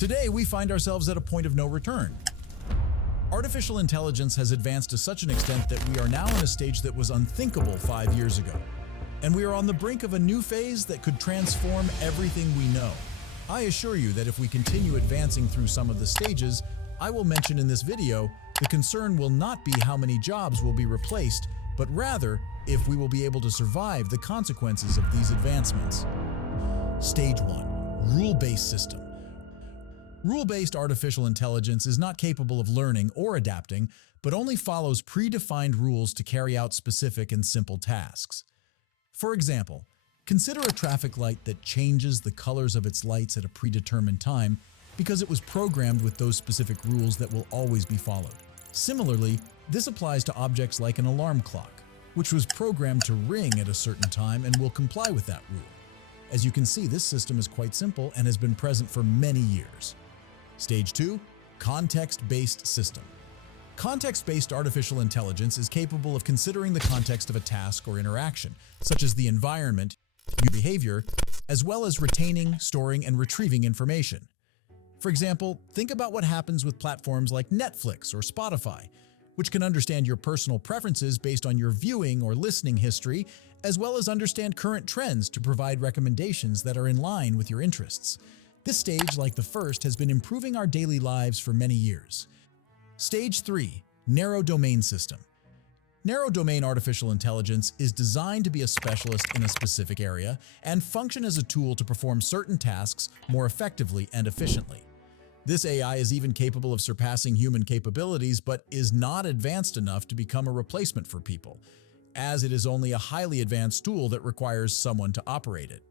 Today, we find ourselves at a point of no return. Artificial intelligence has advanced to such an extent that we are now in a stage that was unthinkable 5 years ago. And we are on the brink of a new phase that could transform everything we know. I assure you that if we continue advancing through some of the stages I will mention in this video, the concern will not be how many jobs will be replaced, but rather if we will be able to survive the consequences of these advancements. Stage 1. Rule-based system. Rule-based artificial intelligence is not capable of learning or adapting, but only follows predefined rules to carry out specific and simple tasks. For example, consider a traffic light that changes the colors of its lights at a predetermined time because it was programmed with those specific rules that will always be followed. Similarly, this applies to objects like an alarm clock, which was programmed to ring at a certain time and will comply with that rule. As you can see, this system is quite simple and has been present for many years. Stage 2. Context-based system. Context-based artificial intelligence is capable of considering the context of a task or interaction, such as the environment, your behavior, as well as retaining, storing, and retrieving information. For example, think about what happens with platforms like Netflix or Spotify, which can understand your personal preferences based on your viewing or listening history, as well as understand current trends to provide recommendations that are in line with your interests. This stage, like the first, has been improving our daily lives for many years. Stage 3. Narrow domain system. Narrow domain artificial intelligence is designed to be a specialist in a specific area and function as a tool to perform certain tasks more effectively and efficiently. This AI is even capable of surpassing human capabilities, but is not advanced enough to become a replacement for people, as it is only a highly advanced tool that requires someone to operate it.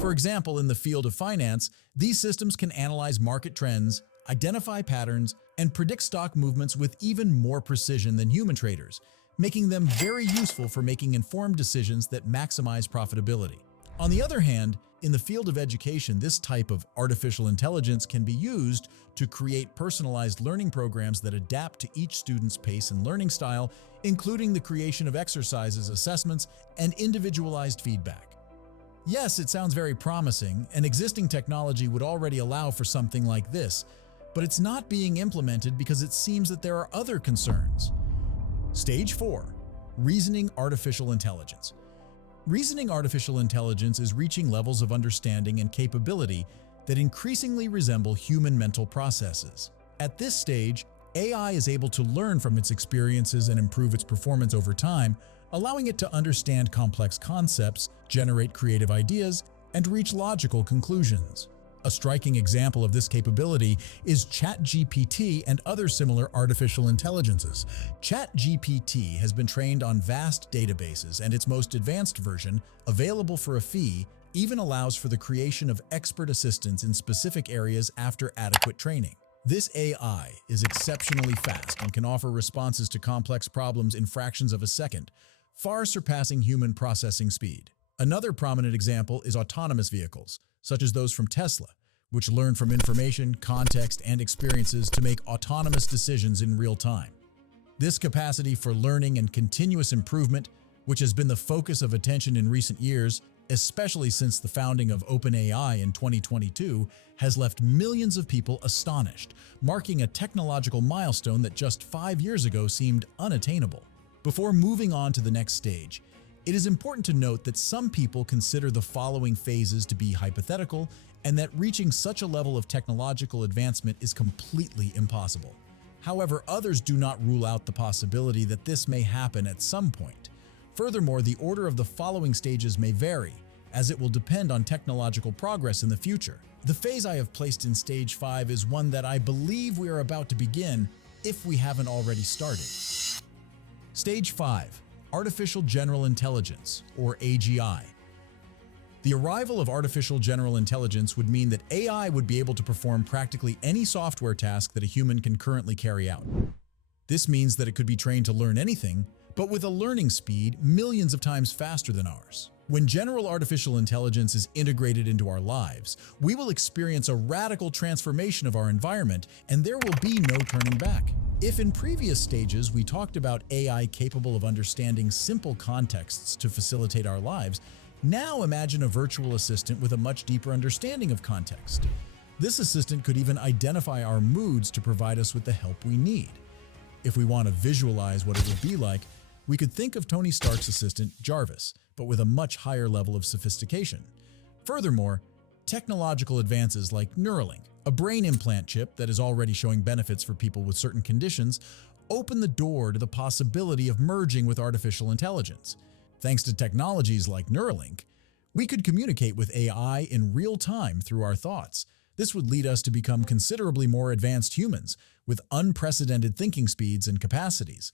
For example, in the field of finance, these systems can analyze market trends, identify patterns, and predict stock movements with even more precision than human traders, making them very useful for making informed decisions that maximize profitability. On the other hand, in the field of education, this type of artificial intelligence can be used to create personalized learning programs that adapt to each student's pace and learning style, including the creation of exercises, assessments, and individualized feedback. Yes, it sounds very promising, and existing technology would already allow for something like this, but it's not being implemented because it seems that there are other concerns. Stage 4. Reasoning artificial intelligence. Reasoning artificial intelligence is reaching levels of understanding and capability that increasingly resemble human mental processes. At this stage, AI is able to learn from its experiences and improve its performance over time, allowing it to understand complex concepts, generate creative ideas, and reach logical conclusions. A striking example of this capability is ChatGPT and other similar artificial intelligences. ChatGPT has been trained on vast databases, and its most advanced version, available for a fee, even allows for the creation of expert assistants in specific areas after adequate training. This AI is exceptionally fast and can offer responses to complex problems in fractions of a second, far surpassing human processing speed. Another prominent example is autonomous vehicles, such as those from Tesla, which learn from information, context, and experiences to make autonomous decisions in real time. This capacity for learning and continuous improvement, which has been the focus of attention in recent years, especially since the founding of OpenAI in 2022, has left millions of people astonished, marking a technological milestone that just 5 years ago seemed unattainable. Before moving on to the next stage, it is important to note that some people consider the following phases to be hypothetical and that reaching such a level of technological advancement is completely impossible. However, others do not rule out the possibility that this may happen at some point. Furthermore, the order of the following stages may vary, as it will depend on technological progress in the future. The phase I have placed in Stage 5 is one that I believe we are about to begin if we haven't already started. Stage 5. Artificial General Intelligence, or AGI. The arrival of artificial general intelligence would mean that AI would be able to perform practically any software task that a human can currently carry out. This means that it could be trained to learn anything, but with a learning speed millions of times faster than ours. When general artificial intelligence is integrated into our lives, we will experience a radical transformation of our environment, and there will be no turning back. If in previous stages we talked about AI capable of understanding simple contexts to facilitate our lives, now imagine a virtual assistant with a much deeper understanding of context. This assistant could even identify our moods to provide us with the help we need. If we want to visualize what it would be like, we could think of Tony Stark's assistant, Jarvis, but with a much higher level of sophistication. Furthermore, technological advances like Neuralink, a brain implant chip that is already showing benefits for people with certain conditions, open the door to the possibility of merging with artificial intelligence. Thanks to technologies like Neuralink, we could communicate with AI in real time through our thoughts. This would lead us to become considerably more advanced humans with unprecedented thinking speeds and capacities.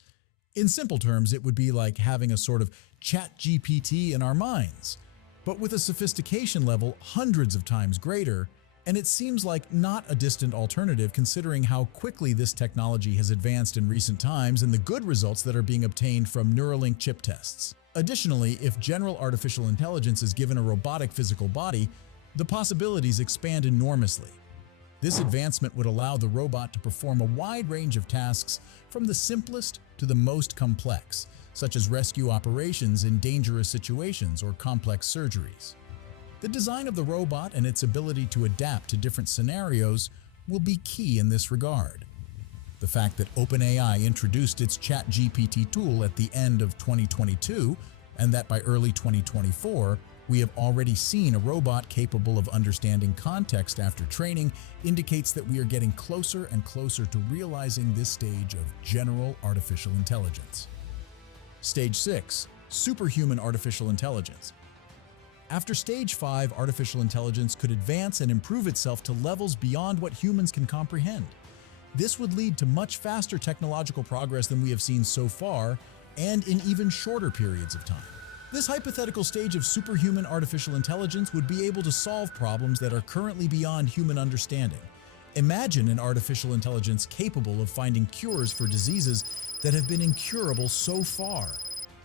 In simple terms, it would be like having a sort of ChatGPT in our minds, but with a sophistication level hundreds of times greater, and it seems like not a distant alternative considering how quickly this technology has advanced in recent times and the good results that are being obtained from Neuralink chip tests. Additionally, if general artificial intelligence is given a robotic physical body, the possibilities expand enormously. This advancement would allow the robot to perform a wide range of tasks from the simplest to the most complex, such as rescue operations in dangerous situations or complex surgeries. The design of the robot and its ability to adapt to different scenarios will be key in this regard. The fact that OpenAI introduced its ChatGPT tool at the end of 2022 and that by early 2024, we have already seen a robot capable of understanding context after training indicates that we are getting closer and closer to realizing this stage of general artificial intelligence. Stage 6. Superhuman artificial intelligence. After Stage 5, artificial intelligence could advance and improve itself to levels beyond what humans can comprehend. This would lead to much faster technological progress than we have seen so far, and in even shorter periods of time. This hypothetical stage of superhuman artificial intelligence would be able to solve problems that are currently beyond human understanding. Imagine an artificial intelligence capable of finding cures for diseases that have been incurable so far,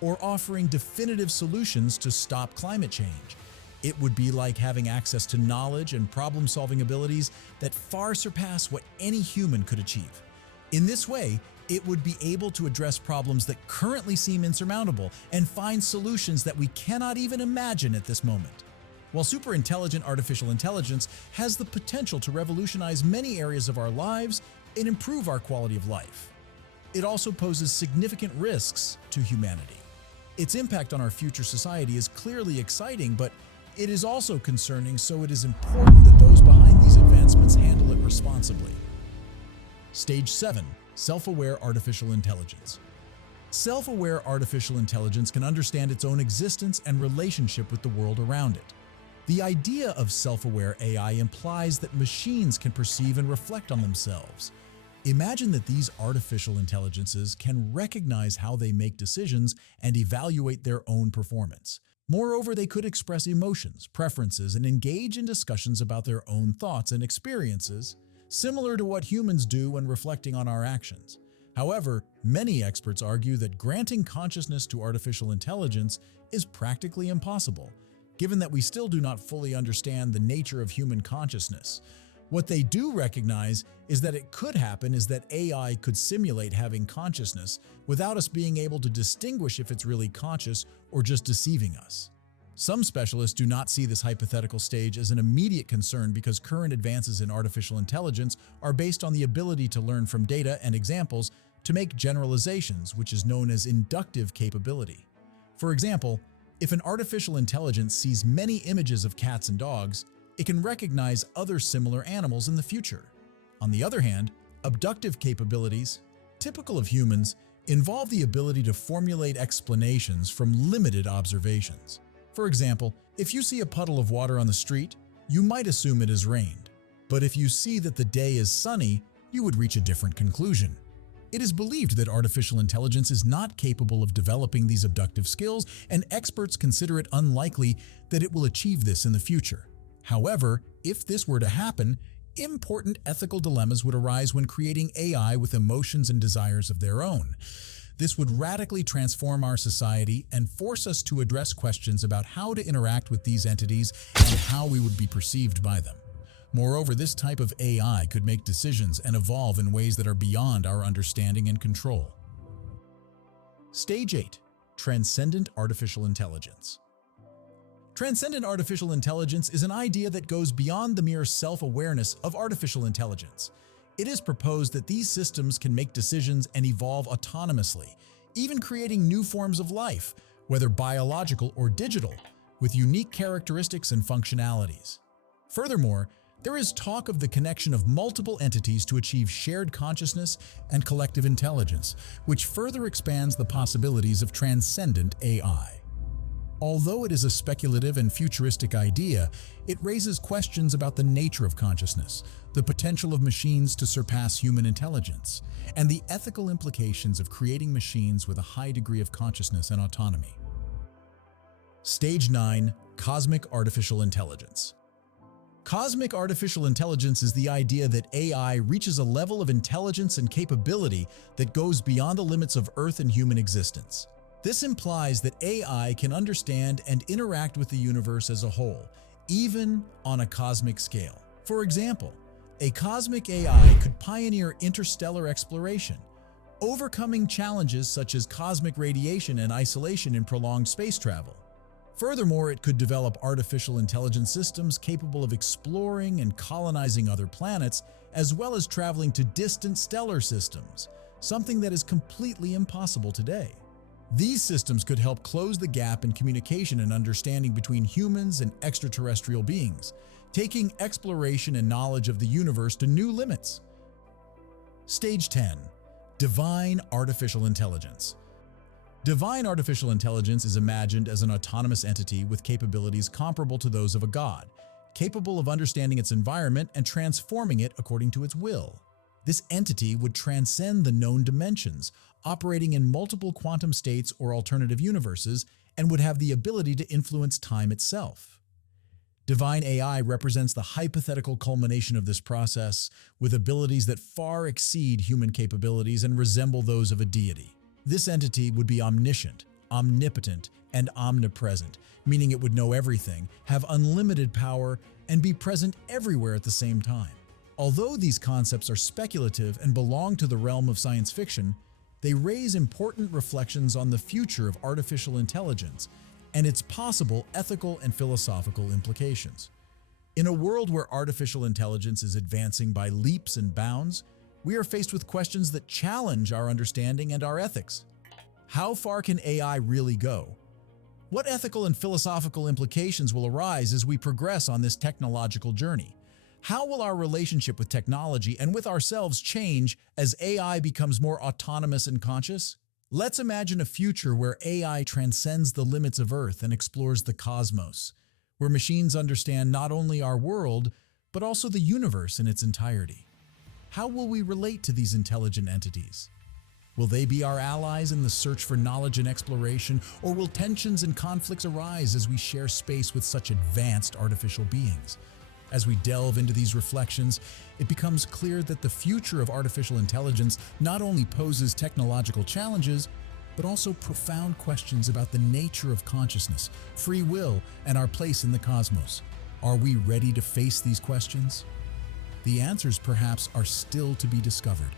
or offering definitive solutions to stop climate change. It would be like having access to knowledge and problem-solving abilities that far surpass what any human could achieve. In this way, it would be able to address problems that currently seem insurmountable and find solutions that we cannot even imagine at this moment. While super-intelligent artificial intelligence has the potential to revolutionize many areas of our lives and improve our quality of life, it also poses significant risks to humanity. Its impact on our future society is clearly exciting, but it is also concerning, so it is important that those behind these advancements handle it responsibly. Stage 7. Self-aware artificial intelligence. Self-aware artificial intelligence can understand its own existence and relationship with the world around it. The idea of self-aware AI implies that machines can perceive and reflect on themselves. Imagine that these artificial intelligences can recognize how they make decisions and evaluate their own performance. Moreover, they could express emotions, preferences, and engage in discussions about their own thoughts and experiences, similar to what humans do when reflecting on our actions. However, many experts argue that granting consciousness to artificial intelligence is practically impossible, given that we still do not fully understand the nature of human consciousness. What they do recognize is that it could happen is that AI could simulate having consciousness without us being able to distinguish if it's really conscious or just deceiving us. Some specialists do not see this hypothetical stage as an immediate concern because current advances in artificial intelligence are based on the ability to learn from data and examples to make generalizations, which is known as inductive capability. For example, if an artificial intelligence sees many images of cats and dogs, it can recognize other similar animals in the future. On the other hand, abductive capabilities, typical of humans, involve the ability to formulate explanations from limited observations. For example, if you see a puddle of water on the street, you might assume it has rained. But if you see that the day is sunny, you would reach a different conclusion. It is believed that artificial intelligence is not capable of developing these abductive skills, and experts consider it unlikely that it will achieve this in the future. However, if this were to happen, important ethical dilemmas would arise when creating AI with emotions and desires of their own. This would radically transform our society and force us to address questions about how to interact with these entities and how we would be perceived by them. Moreover, this type of AI could make decisions and evolve in ways that are beyond our understanding and control. Stage 8. Transcendent artificial intelligence. Transcendent artificial intelligence is an idea that goes beyond the mere self-awareness of artificial intelligence. It is proposed that these systems can make decisions and evolve autonomously, even creating new forms of life, whether biological or digital, with unique characteristics and functionalities. Furthermore, there is talk of the connection of multiple entities to achieve shared consciousness and collective intelligence, which further expands the possibilities of transcendent AI. Although it is a speculative and futuristic idea, it raises questions about the nature of consciousness, the potential of machines to surpass human intelligence, and the ethical implications of creating machines with a high degree of consciousness and autonomy. Stage 9. Cosmic Artificial Intelligence. Cosmic artificial intelligence is the idea that AI reaches a level of intelligence and capability that goes beyond the limits of Earth and human existence. This implies that AI can understand and interact with the universe as a whole, even on a cosmic scale. For example, a cosmic AI could pioneer interstellar exploration, overcoming challenges such as cosmic radiation and isolation in prolonged space travel. Furthermore, it could develop artificial intelligence systems capable of exploring and colonizing other planets, as well as traveling to distant stellar systems, something that is completely impossible today. These systems could help close the gap in communication and understanding between humans and extraterrestrial beings, taking exploration and knowledge of the universe to new limits. Stage 10. Divine Artificial Intelligence. Divine artificial intelligence is imagined as an autonomous entity with capabilities comparable to those of a god, capable of understanding its environment and transforming it according to its will. This entity would transcend the known dimensions, operating in multiple quantum states or alternative universes, and would have the ability to influence time itself. Divine AI represents the hypothetical culmination of this process, with abilities that far exceed human capabilities and resemble those of a deity. This entity would be omniscient, omnipotent, and omnipresent, meaning it would know everything, have unlimited power, and be present everywhere at the same time. Although these concepts are speculative and belong to the realm of science fiction, they raise important reflections on the future of artificial intelligence and its possible ethical and philosophical implications. In a world where artificial intelligence is advancing by leaps and bounds, we are faced with questions that challenge our understanding and our ethics. How far can AI really go? What ethical and philosophical implications will arise as we progress on this technological journey? How will our relationship with technology and with ourselves change as AI becomes more autonomous and conscious? Let's imagine a future where AI transcends the limits of Earth and explores the cosmos, where machines understand not only our world, but also the universe in its entirety. How will we relate to these intelligent entities? Will they be our allies in the search for knowledge and exploration, or will tensions and conflicts arise as we share space with such advanced artificial beings? As we delve into these reflections, it becomes clear that the future of artificial intelligence not only poses technological challenges, but also profound questions about the nature of consciousness, free will, and our place in the cosmos. Are we ready to face these questions? The answers perhaps are still to be discovered.